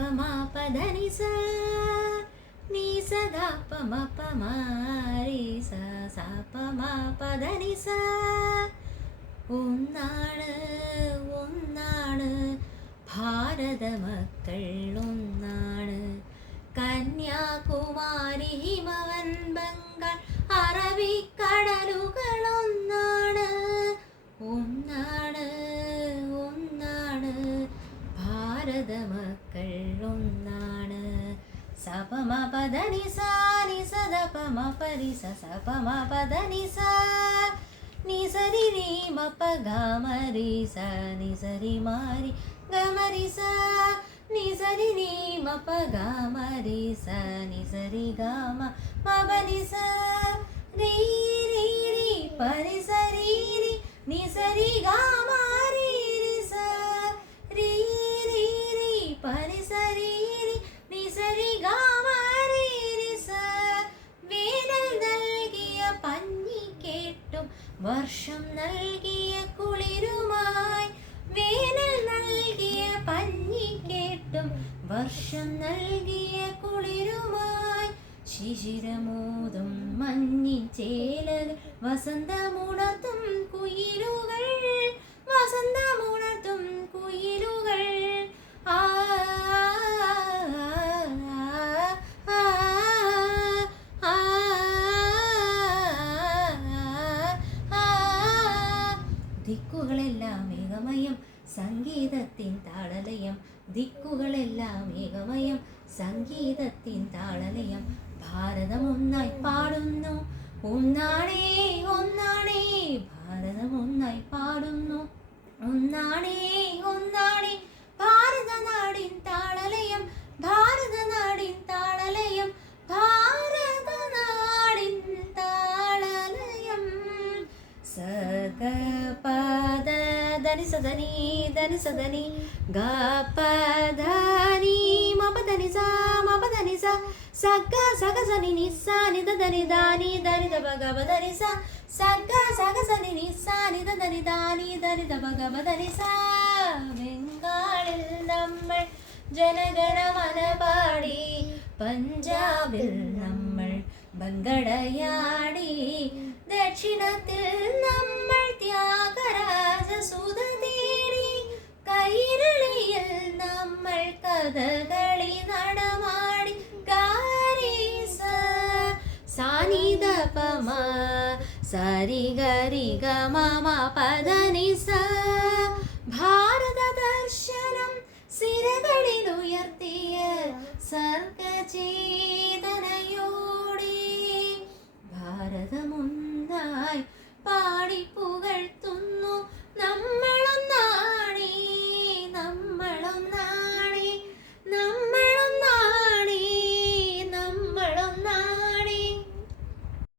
പ ധ നി സദാ സ. പ മ പ ധ നി സ. ഒന്നാണ് ഒന്നാണ്. ഭാരത മക്കൾ ഒന്നാണ്. കന്യാകുമാരി ഹിമവൻ ബംഗാൾ അറബിക്കടലുകൾ മക്കൾ ഒന്നാണ് സപമ പദനി സാനി സദപമ പരിസ സപമ പദനി സാ നിസരി നീ മപ്പ ഗമരി സ നിസരി മാരി ഗമരി സ നിസരി നീ മപ്പ ഗമരി സ നിസരി ഗമ മബനി സ രീ രീ രീ വർഷം നൽകിയ കുളിരുമായി വേനൽ നൽകിയ പഞ്ഞി കേട്ടും വർഷം നൽകിയ കുളിരുമായി ശിശിരമോതും മഞ്ഞിച്ചേലകൾ വസന്തമുണർത്തും കുയിലുകൾ വസന്തമുണർത്തും ദിക്കുകളെല്ലാം ഏകമയം സംഗീതത്തിൻ താളലയം. ദിക്കുകളെല്ലാം ഏകമയം സംഗീതത്തിൻ താളലയം. ഭാരതം ഒന്നായി പാടുന്നു ഒന്നാണേ ഒന്നാണേ. ഭാരതം ഒന്നായി പാടുന്നു ഒന്നാണേ. ധനി സദനി ധനി സദനി ഗ പദനി മപ ധനി സ മപ ധനി സ സഗ സഗ സനി നി സ നി ധ ധനി ധാനി ധനി ധ ഭ ഗ ഭ ധനി സ സഗ സഗ സനി നി സ നി ധ ധനി ധാനി ധനി ധ ഭ ഗ ഭ ധനി സ ബംഗാളിൽ നമ്മൾ ജനഗണമന പാടി പഞ്ചാബിൽ നമ്മൾ ബങ്കടയാടി സാനിദ പമ സരി ഗരി ഗ മമ പദനിസ ഭാരത ദർശനം സിരകളിൽ ഉയർത്തിയ സർഗചേതനയോടെ ഭാരതമൊന്നായി പാടിപ്പോ